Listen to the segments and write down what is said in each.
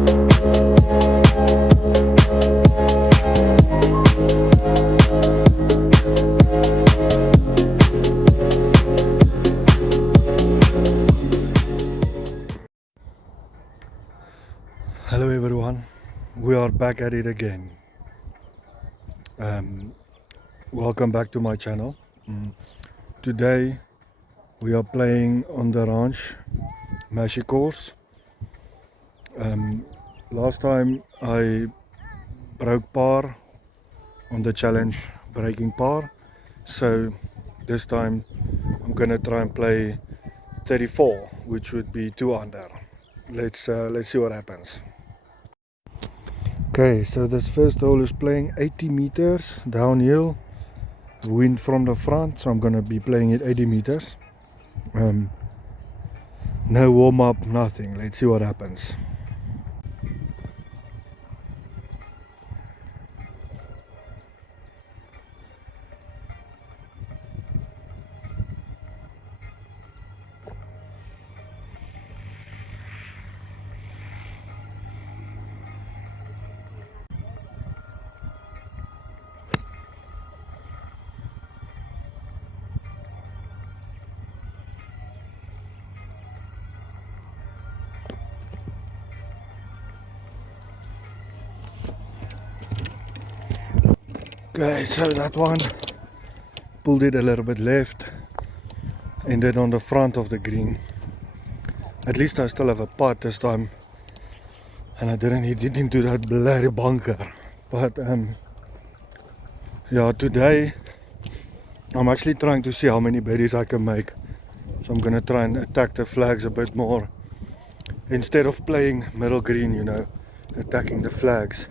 Hello everyone, we are back at it again. Welcome back to my channel. Today we are playing on the ranch Mashi course. Last time I broke par on the challenge breaking par, so this time I'm gonna try and play 34, which would be 2 under. Let's see what happens. Okay, so this first hole is playing 80 meters downhill, wind from the front, so I'm gonna be playing it 80 meters. No warm up, nothing. Let's see what happens. Okay, so that one pulled it a little bit left, ended on the front of the green. At least I still have a putt this time, and I didn't hit it into that bloody bunker. But yeah, today I'm actually trying to see how many birdies I can make. So I'm gonna try and attack the flags a bit more instead of playing middle green, you know, attacking the flags.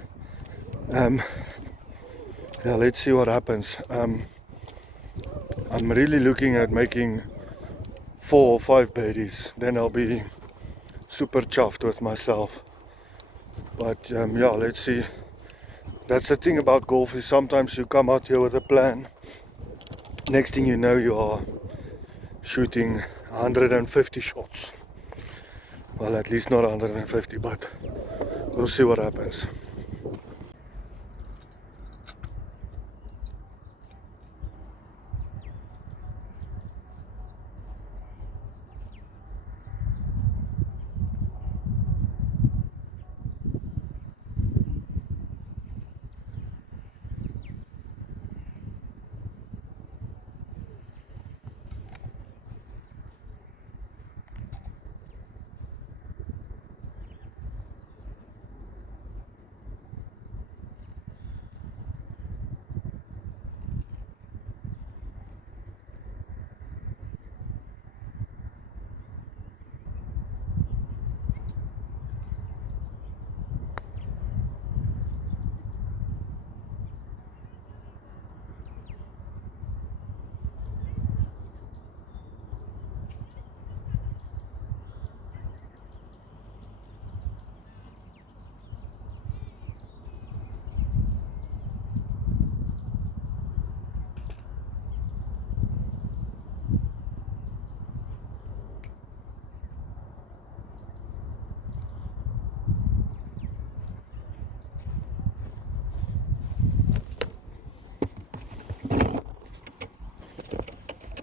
Yeah, let's see what happens. I'm really looking at making 4 or 5 birdies, then I'll be super chuffed with myself. But yeah, let's see. That's the thing about golf, is sometimes you come out here with a plan, next thing you know you are shooting 150 shots. Well, at least not 150, but we'll see what happens.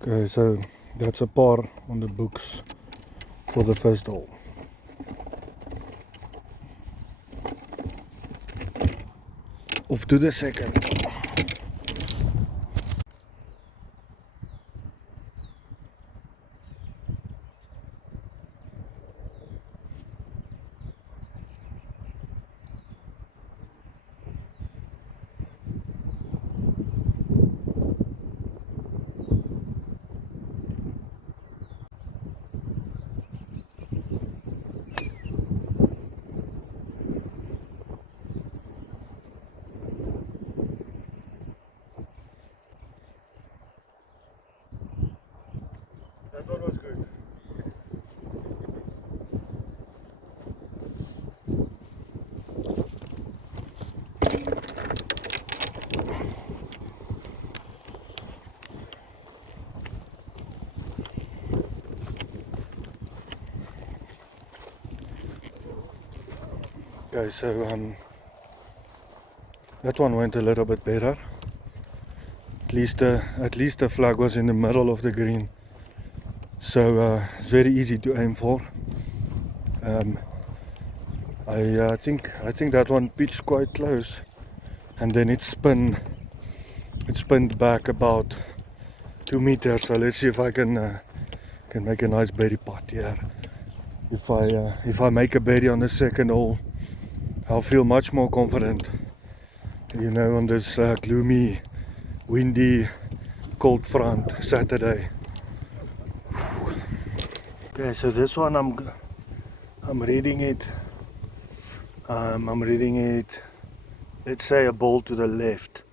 Okay, so that's a par on the books for the first hole. Off to the second. Okay, so that one went a little bit better. At least the flag was in the middle of the green, so it's very easy to aim for. I think that one pitched quite close, and then it spun back about 2 meters. So let's see if I can make a nice birdie putt here. If I make a birdie on the second hole, I'll feel much more confident, you know, on this gloomy, windy, cold front Saturday. Okay, so this one I'm reading it. I'm reading it. Let's say a ball to the left.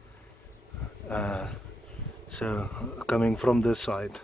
So coming from this side.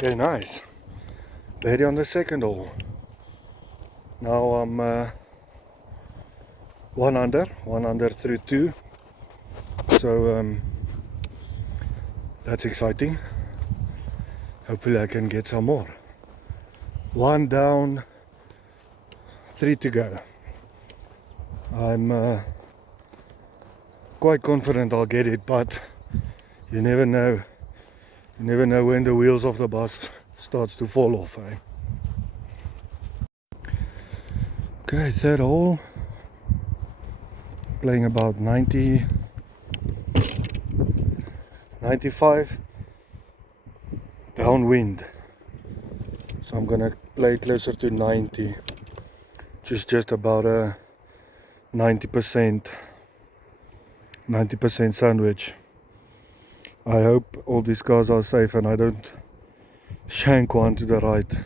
Okay, nice. Birdie on the second hole. Now I'm one under through 2. So that's exciting. Hopefully I can get some more. 1 down, 3 to go. I'm quite confident I'll get it, but you never know. You never know when the wheels of the bus starts to fall off, eh? Okay, third hole. Playing about 90, 95 downwind. So I'm gonna play closer to 90, which is just about a 90% sandwich. I hope all these cars are safe and I don't shank one to the right.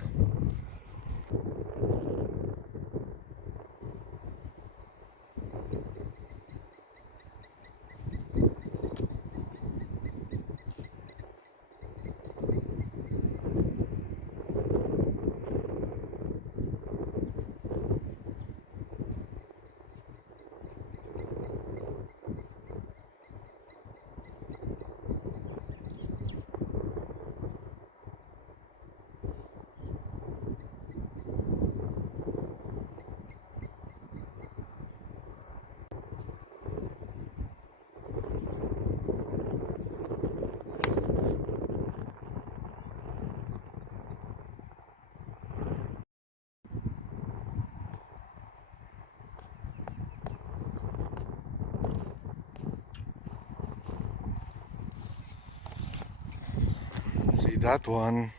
See, that one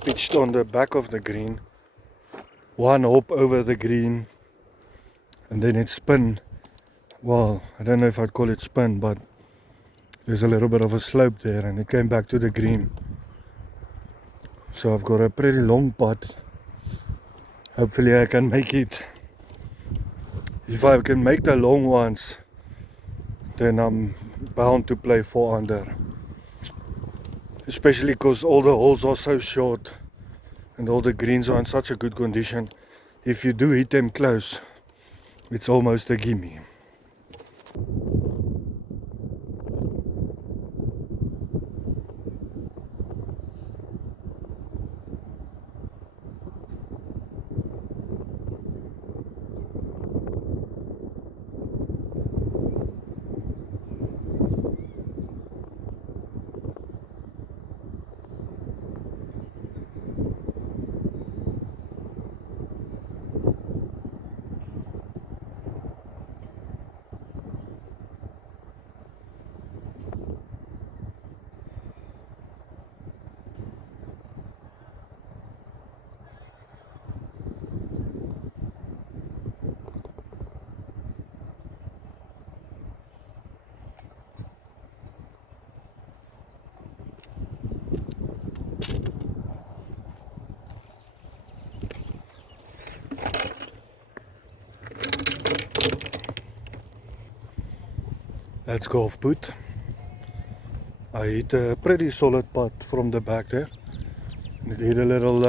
pitched on the back of the green, one hop over the green, and then it spun. Well, I don't know if I'd call it spin, but there's a little bit of a slope there, and it came back to the green. So I've got a pretty long putt Hopefully I can make it. If I can make the long ones, then I'm bound to play 4 under. Especially because all the holes are so short and all the greens are in such a good condition. If you do hit them close, it's almost a gimme. That's golf put. I hit a pretty solid putt from the back there. And it hit a little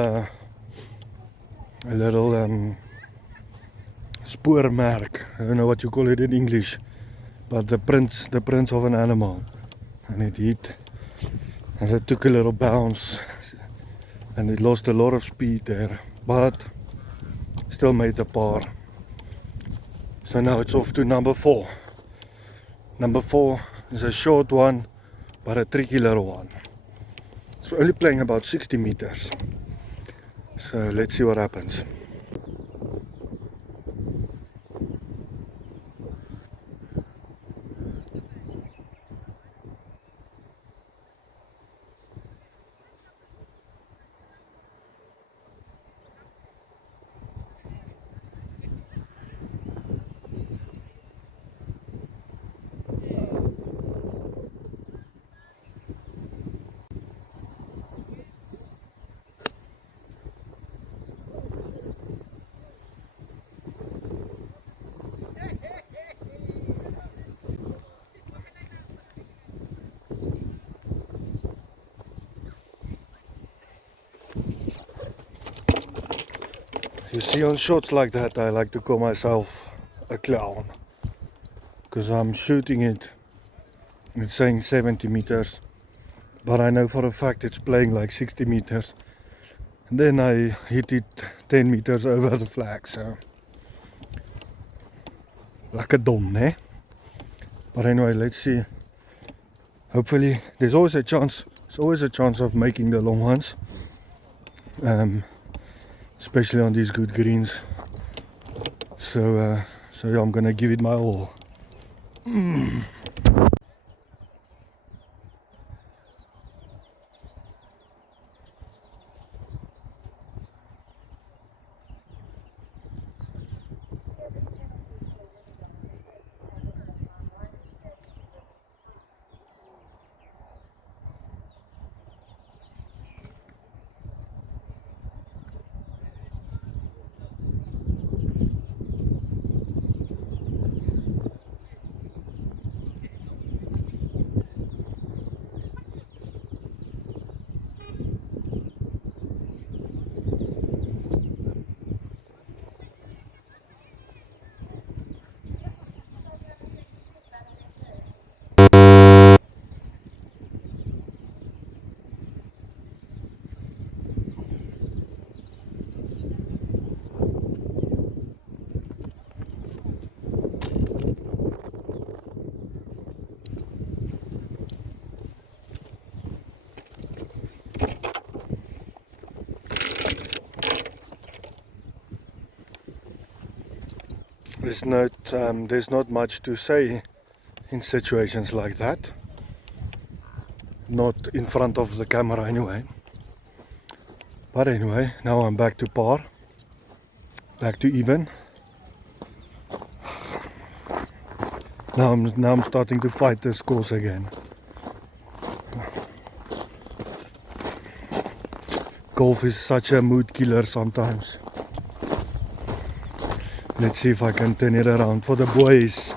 spoormerk. I don't know what you call it in English, but the prints of an animal. And it hit, and it took a little bounce, and it lost a lot of speed there, but still made the par. So now it's off to number 4. Number 4 is a short one, but a tricky little one. It's only playing about 60 meters. So let's see what happens. You see, on shots like that, I like to call myself a clown, because I'm shooting it, it's saying 70 meters, but I know for a fact it's playing like 60 meters. And then I hit it 10 meters over the flag, so like a dom, eh? But anyway, let's see. Hopefully, there's always a chance. There's always a chance of making the long ones, especially on these good greens. So yeah, I'm gonna give it my all. There's not much to say in situations like that. Not in front of the camera anyway. But anyway, now I'm back to par. Back to even. Now I'm starting to fight the scores again. Golf is such a mood killer sometimes. Let's see if I can turn it around for the boys.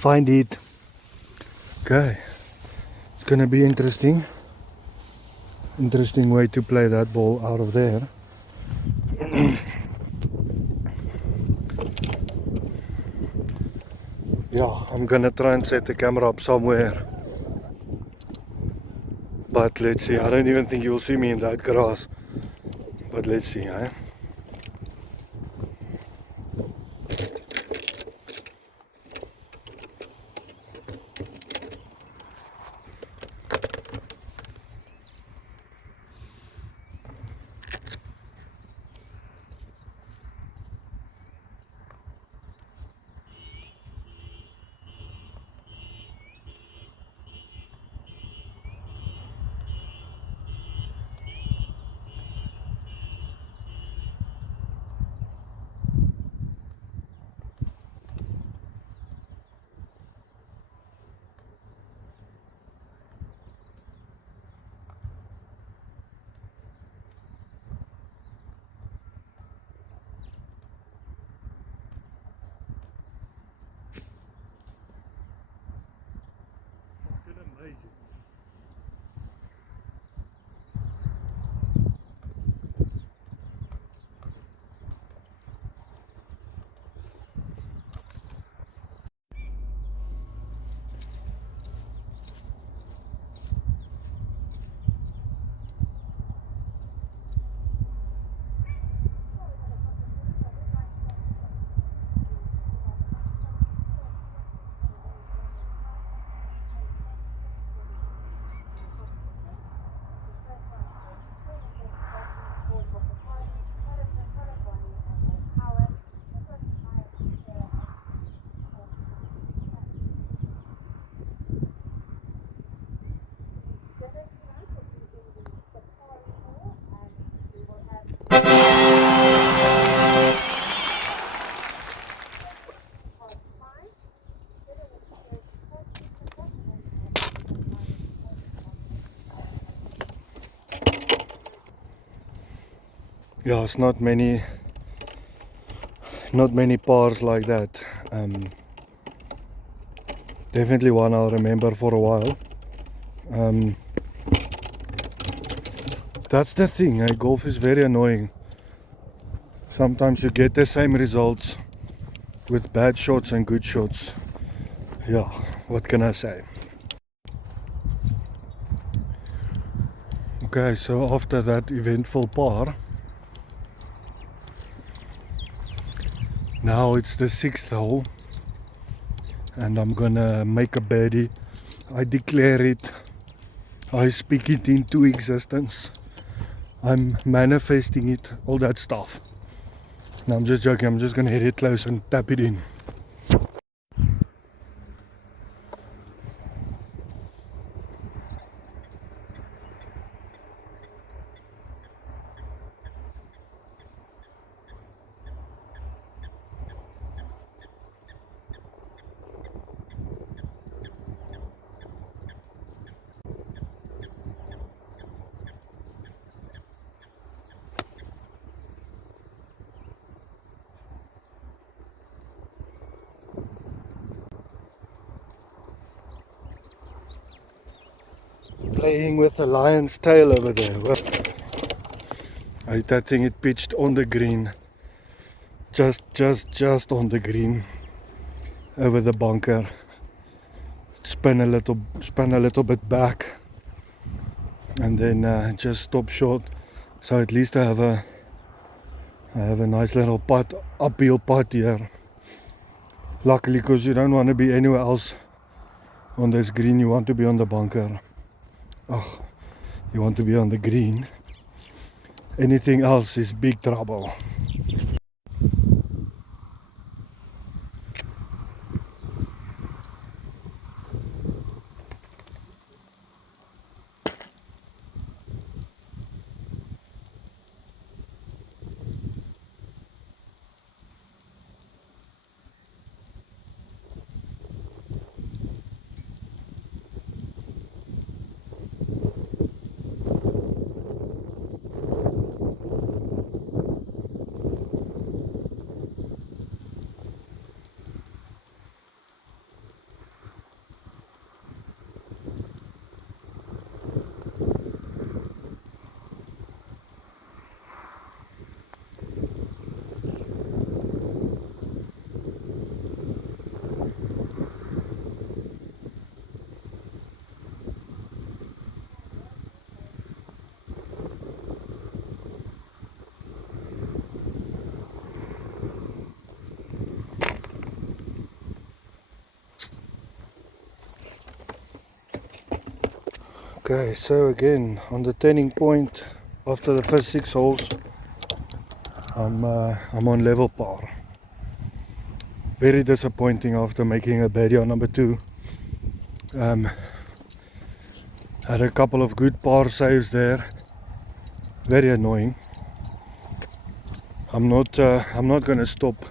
Find it. Okay, it's gonna be interesting way to play that ball out of there. Yeah, I'm gonna try and set the camera up somewhere, but let's see. I don't even think you'll see me in that grass, but let's see, eh? Yeah, it's not many pars like that. Definitely one I'll remember for a while. That's the thing, golf is very annoying. Sometimes you get the same results with bad shots and good shots. Yeah, what can I say? Okay, so after that eventful par, now it's the 6th hole, and I'm gonna make a birdie. I declare it, I speak it into existence, I'm manifesting it, all that stuff. No, I'm just joking, I'm just gonna hit it close and tap it in. playing with the lion's tail over there. Well, that thing it pitched on the green. Just on the green. Over the bunker. Spin a little bit back. And then just stop short. So at least I have a nice little putt, uphill putt here. Luckily, because you don't want to be anywhere else on this green, you want to be on the bunker. Oh, you want to be on the green. Anything else is big trouble. Okay, so again on the turning point after the first 6 holes, I'm on level par. Very disappointing after making a birdie on number 2. Had a couple of good par saves there. Very annoying. I'm not gonna stop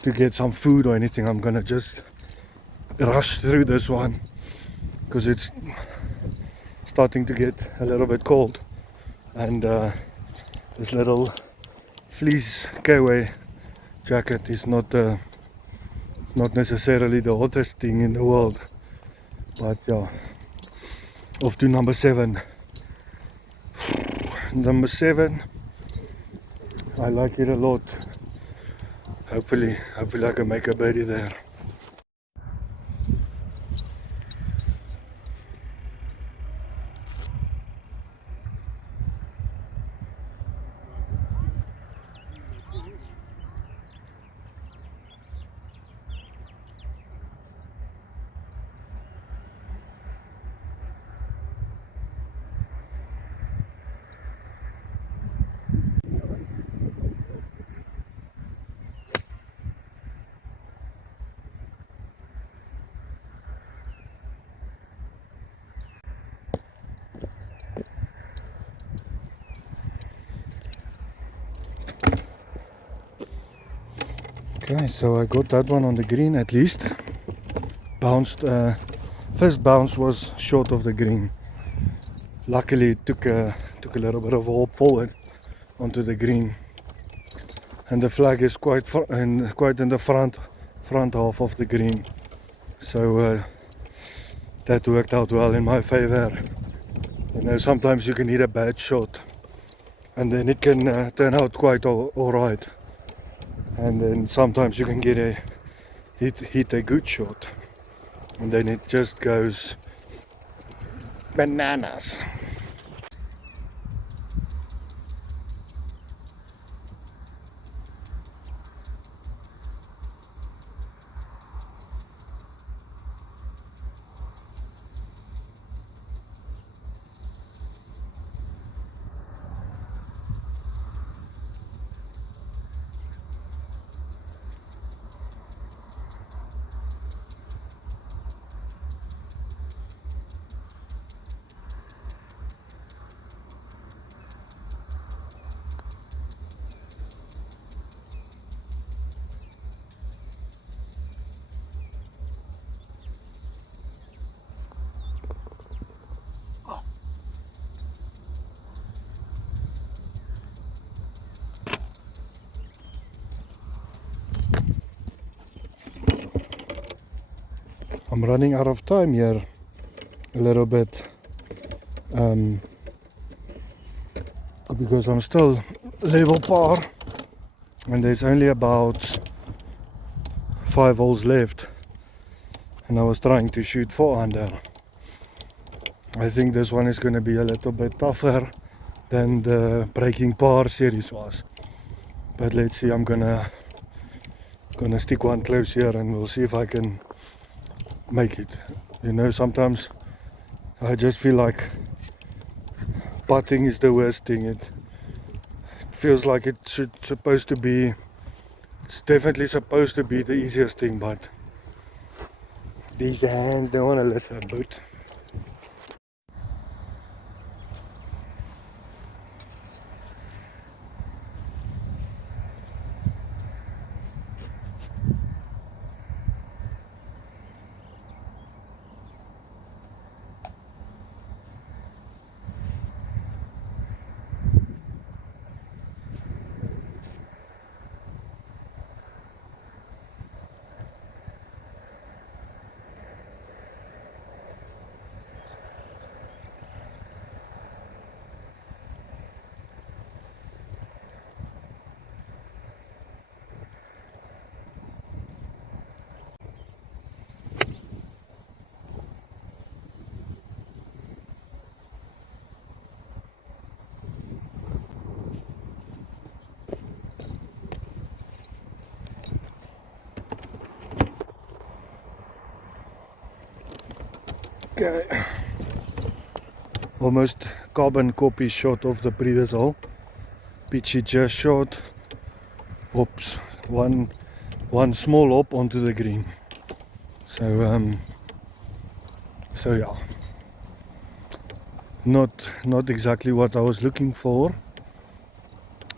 to get some food or anything. I'm gonna just rush through this one because it's starting to get a little bit cold, and this little fleece Kiwi jacket is not necessarily the hottest thing in the world, but yeah. Off to number 7. Number 7, I like it a lot. Hopefully I can make a birdie there. Okay, so I got that one on the green at least. Bounced, first bounce was short of the green. Luckily it took a little bit of a hop forward onto the green. And the flag is quite in the front half of the green. So that worked out well in my favor. You know, sometimes you can hit a bad shot and then it can turn out quite alright. And then sometimes you can get hit a good shot, and then it just goes bananas. I'm running out of time here a little bit. because I'm still level par and there's only about 5 holes left, and I was trying to shoot 4 under. I think this one is going to be a little bit tougher than the Breaking Par series was, but let's see. I'm gonna stick one close here and we'll see if I can make it. You know, sometimes I just feel like putting is the worst thing. It feels like it's definitely supposed to be the easiest thing, but these hands don't want to listen, but okay. Almost carbon copy shot of the previous hole. Pitchy just shot. Oops, one small hop onto the green. So yeah, not exactly what I was looking for,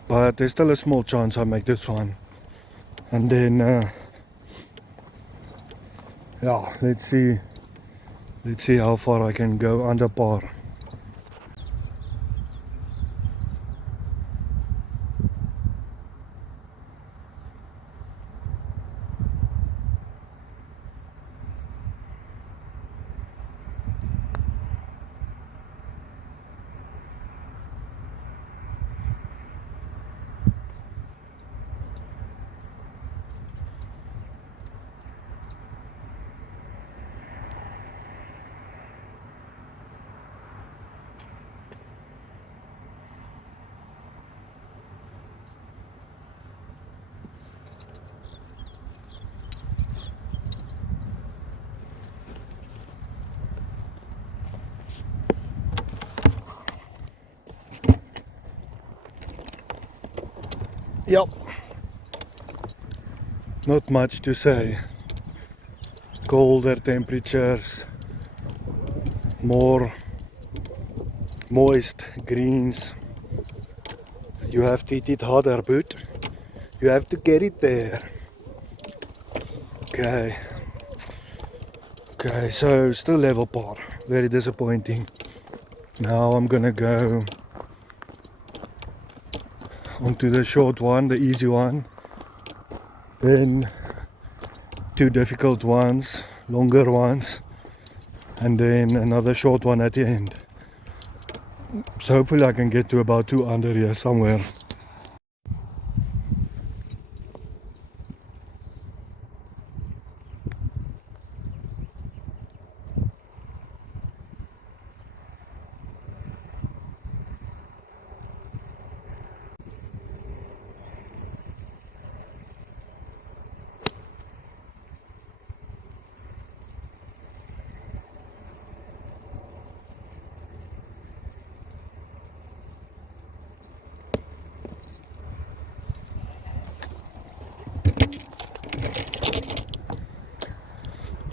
but there's still a small chance I make this one. And then yeah, let's see how far I can go under par. Yep, not much to say. Colder temperatures, more moist greens. You have to hit it harder, but you have to get it there. Okay, so still level par. Very disappointing. Now I'm gonna go onto the short one, the easy one, then 2 difficult ones, longer ones, and then another short one at the end. So hopefully I can get to about 2 under here somewhere.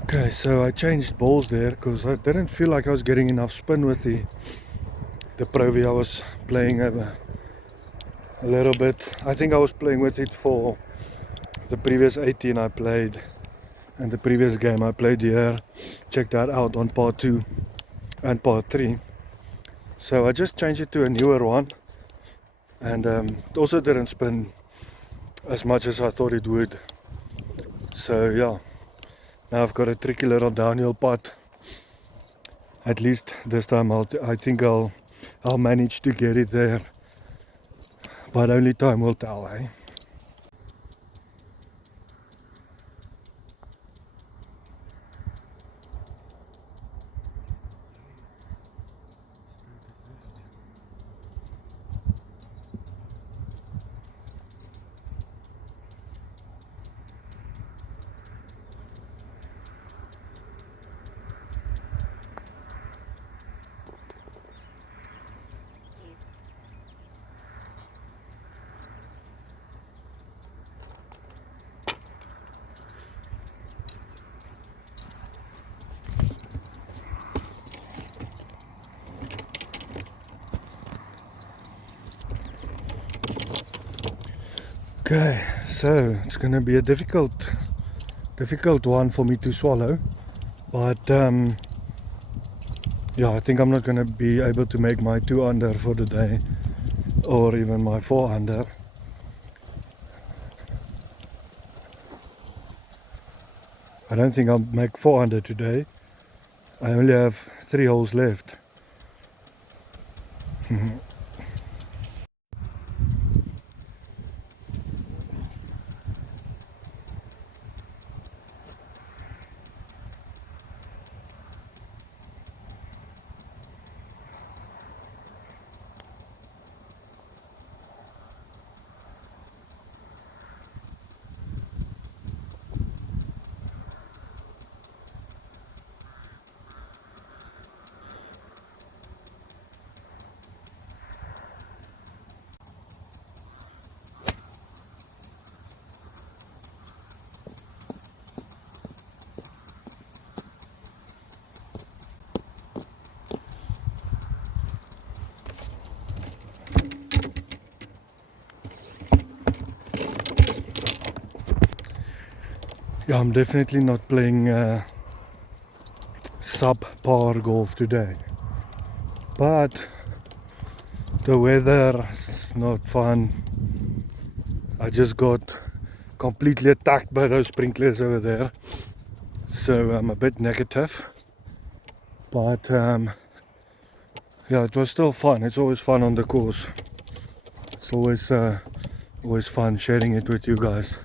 Okay, so I changed balls there because I didn't feel like I was getting enough spin with the Pro V. I was playing a little bit. I think I was playing with it for the previous 18 I played, and the previous game I played here. Check that out on part 2 and part 3. So I just changed it to a newer one, and it also didn't spin as much as I thought it would. So yeah, now I've got a tricky little downhill putt. At least this time I think I'll manage to get it there, but only time will tell, eh? Okay, so it's gonna be a difficult one for me to swallow, but yeah, I think I'm not gonna be able to make my 2 under for the day, or even my 4 under. I don't think I'll make 4 under today. I only have 3 holes left. Yeah, I'm definitely not playing sub-par golf today, but the weather is not fun. I just got completely attacked by those sprinklers over there, so I'm a bit negative, but yeah, it was still fun. It's always fun on the course. It's always fun sharing it with you guys.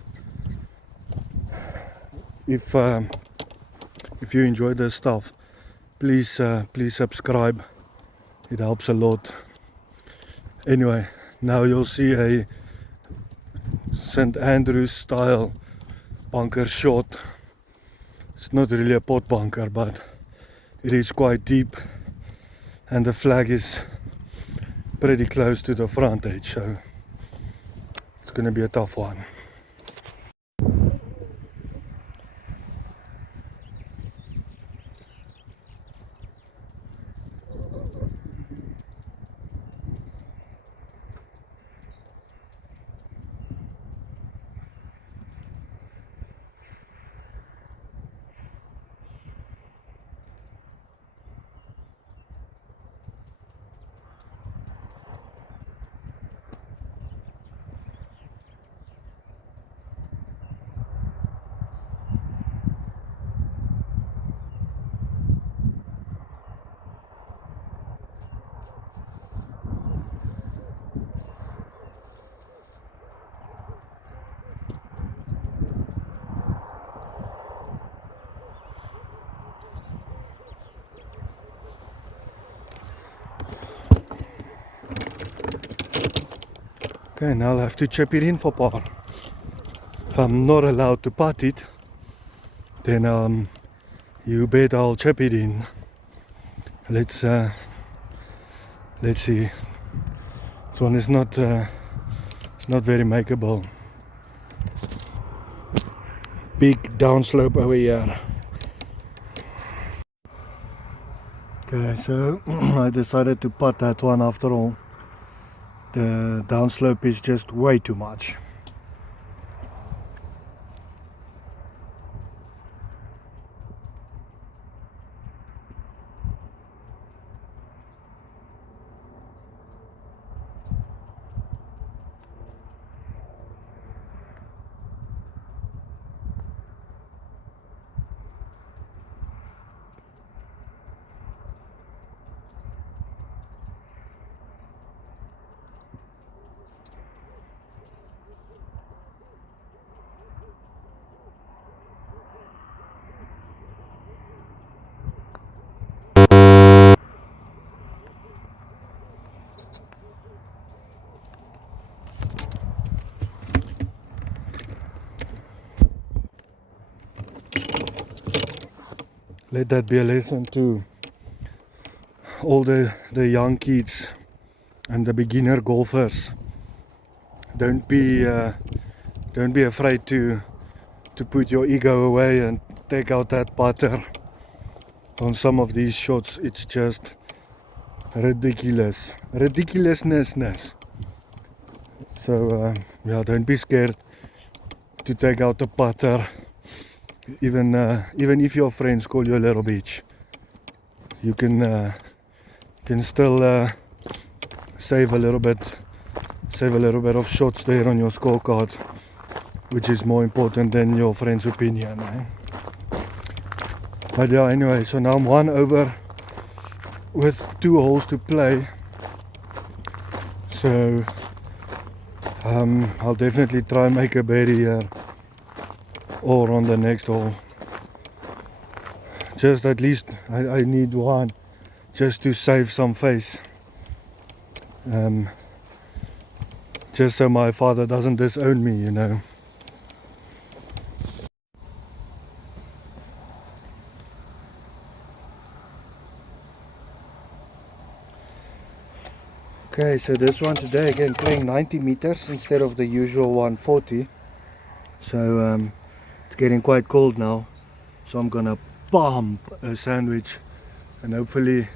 If you enjoy this stuff, please subscribe. It helps a lot. Anyway, now you'll see a St. Andrews style bunker shot. It's not really a pot bunker, but it is quite deep, and the flag is pretty close to the front edge, so it's going to be a tough one. Okay, now I'll have to chip it in for par. If I'm not allowed to putt it, then you bet I'll chip it in. Let's see. This one is not it's not very makeable. Big downslope over here. Okay, so I decided to putt that one after all. The downslope is just way too much. let that be a lesson to all the young kids and the beginner golfers. Don't be afraid to put your ego away and take out that putter. On some of these shots, it's just ridiculousness. So yeah, don't be scared to take out the putter. Even if your friends call you a little bitch, you can still save a little bit of shots there on your scorecard, which is more important than your friend's opinion. But yeah, anyway, so now I'm 1 over with 2 holes to play. So I'll definitely try and make a birdie here or on the next hole. Just at least I need one just to save some face. Just so my father doesn't disown me, you know. Okay, so this one today again playing 90 meters instead of the usual 140. So it's getting quite cold now, so I'm gonna pump a sandwich and hopefully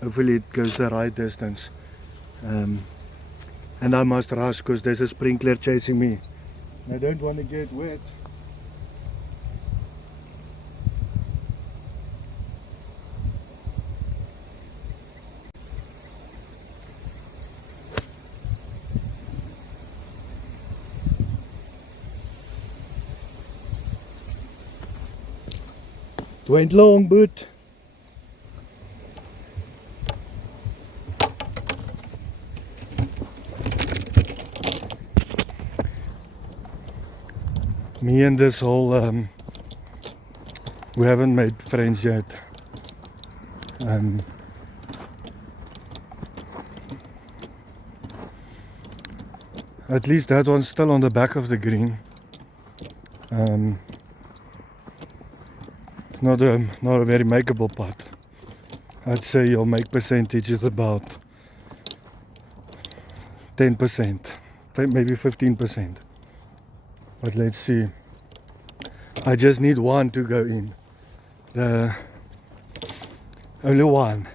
it goes the right distance. And I must rush because there's a sprinkler chasing me. I don't want to get wet. It went long, but me and this whole we haven't made friends yet. At least that one's still on the back of the green. It's not a very makeable putt. I'd say your make percentage is about 10%, maybe 15%. But let's see. I just need one to go in. Only one.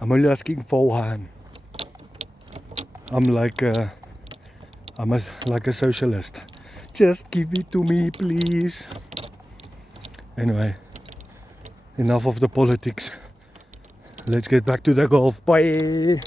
I'm only asking for one. I'm like a socialist. Just give it to me, please. Anyway, enough of the politics. Let's get back to the golf. Bye.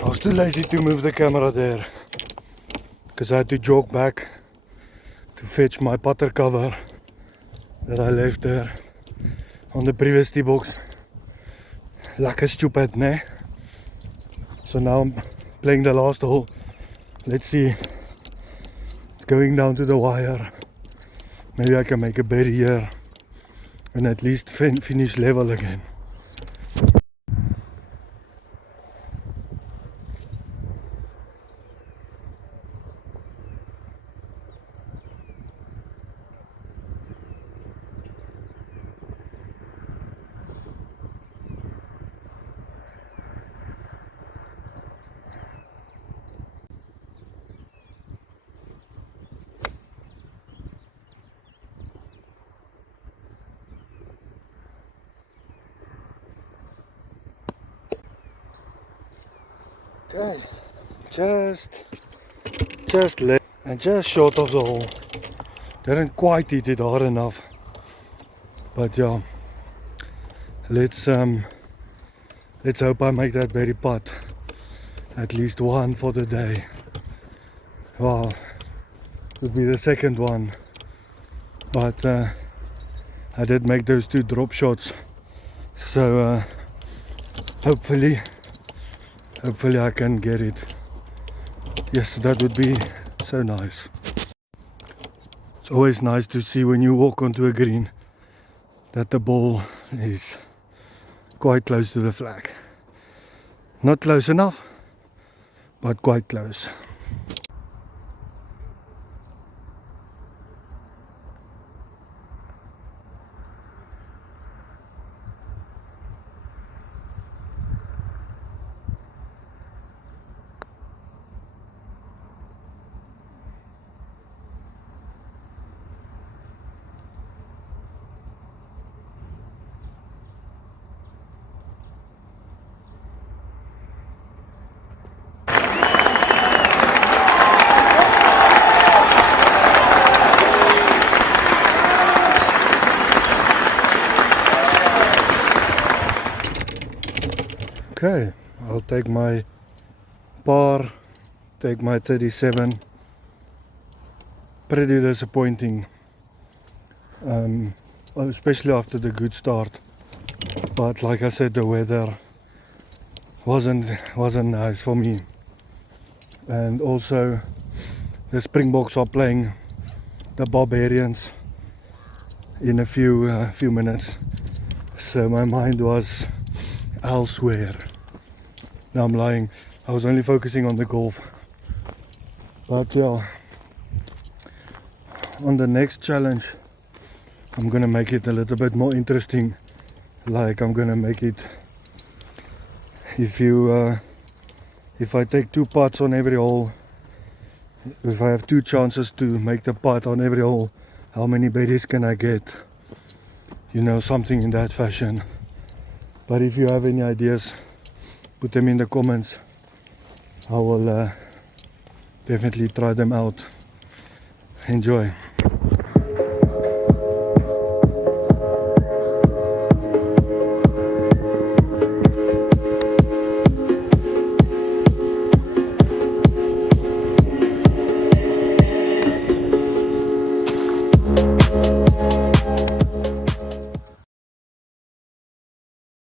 I was too lazy to move the camera there because I had to jog back to fetch my putter cover that I left there on the previous tee box. Lekker stupid, ne? So now I'm playing the last hole. Let's see. It's going down to the wire. Maybe I can make a birdie here and at least finish level again. Okay, just just left and just short of the hole. Didn't quite hit it hard enough. But yeah, let's hope I make that berry putt. At least one for the day. Well, it would be the second one. But I did make those 2 drop shots. So hopefully I can get it. Yes, that would be so nice. It's always nice to see when you walk onto a green that the ball is quite close to the flag. Not close enough, but quite close. Okay, I'll take my par, take my 37. Pretty disappointing, especially after the good start. But like I said, the weather wasn't nice for me. And also, the Springboks are playing the Barbarians in a few minutes. So my mind was elsewhere. No, I'm lying. I was only focusing on the golf. But yeah, on the next challenge, I'm gonna make it a little bit more interesting. Like I'm gonna make it, if I take 2 putts on every hole, if I have 2 chances to make the putt on every hole, how many birdies can I get? You know, something in that fashion. But if you have any ideas, put them in the comments. I will definitely try them out. Enjoy.